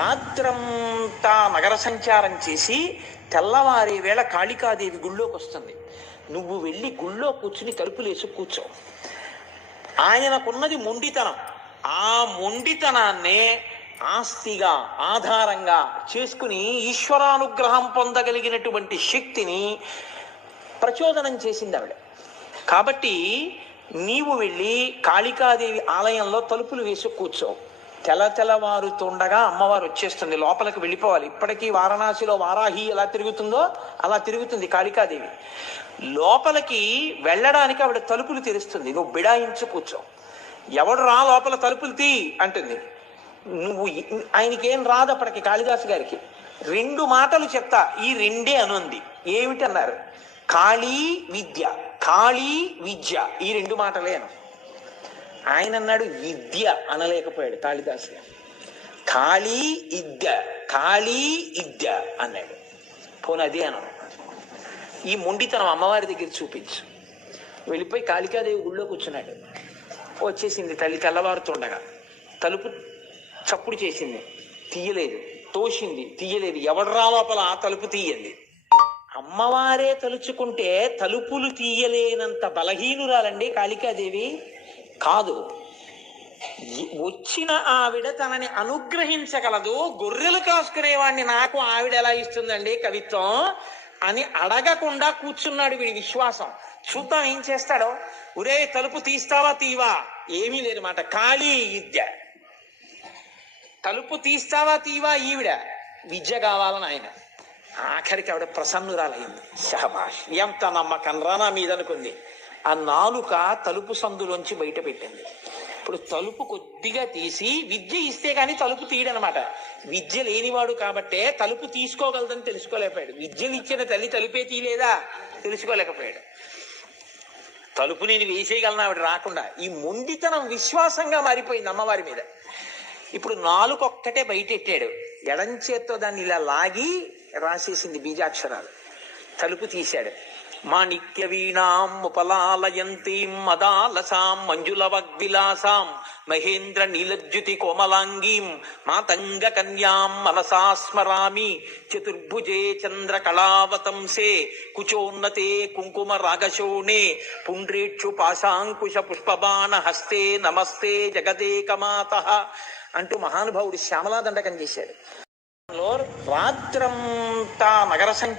రాత్రంతా నగర సంచారం చేసి తెల్లవారి వేళ కాళికాదేవి గుళ్ళోకి వస్తుంది. నువ్వు వెళ్ళి గుళ్ళో కూర్చుని తలుపులేసి కూర్చో. ఆయనకున్నది మొండితనం. ఆ మొండితనాన్నే ఆస్తిగా ఆధారంగా చేసుకుని ఈశ్వరానుగ్రహం పొందగలిగినటువంటి శక్తిని ప్రచోదనం చేసింది ఆవిడ. కాబట్టి నీవు వెళ్ళి కాళికాదేవి ఆలయంలో తలుపులు వేసి కూర్చో. తెల్లవారుతుండగా అమ్మవారు వచ్చేస్తుంది. లోపలికి వెళ్ళిపోవాలి. ఇప్పటికీ వారణాసిలో వారాహి ఎలా తిరుగుతుందో అలా తిరుగుతుంది కాళికాదేవి. లోపలికి వెళ్ళడానికి ఆవిడ తలుపులు తెరుస్తుంది. నువ్వు బిడాయించు కూర్చో. ఎవడు రా లోపల తలుపులు తీ అంటుంది. నువ్వు ఆయనకేం రాదు అప్పటికి కాళిదాసు గారికి. 2 మాటలు చెప్తా, ఈ 2 అనుంది. ఏమిటన్నారు? కాళీ విద్య, కాళీ విద్య, ఈ 2 మాటలే అను. ఆయన అన్నాడు విద్య అనలేకపోయాడు కాళిదాసు గారు. కాళీ విద్య, కాళీ విద్య అన్నాడు. పోనీ అదే అను. ఈ మొండితనం అమ్మవారి దగ్గర చూపించు. వెళ్ళిపోయి కాళికాదేవి గుళ్ళో కూర్చున్నాడు. వచ్చేసింది తల్లి తెల్లవారుతుండగా. తలుపు చప్పుడు చేసింది, తీయలేదు. తోసింది, తీయలేదు. ఎవడ్రా లోపల ఆ తలుపు తీయండి. అమ్మవారే తలుచుకుంటే తలుపులు తీయలేనంత బలహీనురాలండి కాళికాదేవి కాదు. వచ్చిన ఆవిడ తనని అనుగ్రహించగలదు. గొర్రెలు కాసుకునేవాడిని నాకు ఆవిడ ఎలా ఇస్తుందండి కవిత్వం అని అడగకుండా కూర్చున్నాడు వీడి విశ్వాసం. చూద్దాం ఏం చేస్తాడో. ఒరే తలుపు తీస్తావా తీవా? ఏమీ లేదు మాట. కాళీ విద్య. తలుపు తీస్తావా తీవా ఈవిడ. విద్య కావాలని ఆయన. ఆఖరికి ఆవిడ ప్రసన్నురాలైంది. శహబాష్, ఎంత నమ్మకం రా నా మీద అనుకుంది. ఆ నాలుక తలుపు సందులోంచి బయట పెట్టింది. ఇప్పుడు తలుపు కొద్దిగా తీసి విద్య ఇస్తే కానీ తలుపు తీయడనమాట. విద్య లేనివాడు కాబట్టే తలుపు తీసుకోగలదని తెలుసుకోలేకపోయాడు. విద్యలు ఇచ్చిన తల్లి తలుపే తీయలేదా తెలుసుకోలేకపోయాడు. తలుపు నేను వేసేయగలను ఆవిడ రాకుండా. ఈ మొండితనం విశ్వాసంగా మారిపోయింది అమ్మవారి మీద. ఇప్పుడు నాలుకొక్కటే బయటెట్టాడు. ఎడం చేత్తో దాన్ని ఇలా లాగి రాసేసింది బీజాక్షరాలు. తలుపు తీశాడు. మాణిక్య వీణాం ఉపలాలయంతీం మదాలసాం మంజులవగ్విలాసాం మహేంద్ర నీలజ్యుతి కోమలాంగీం మాతంగ కన్యాం మనసా స్మరామి చతుర్భుజే చంద్ర కళావతంసే కుచోన్నతే కుంకుమ రాగశోణే పుండ్రేక్షు పాశాంకుశ పుష్పబాణ హస్తే నమస్తే జగదేకమాత అంటూ మహానుభావుడు శ్యామలాదండకం చేశాడు. రాత్రంతా నగర సంచారం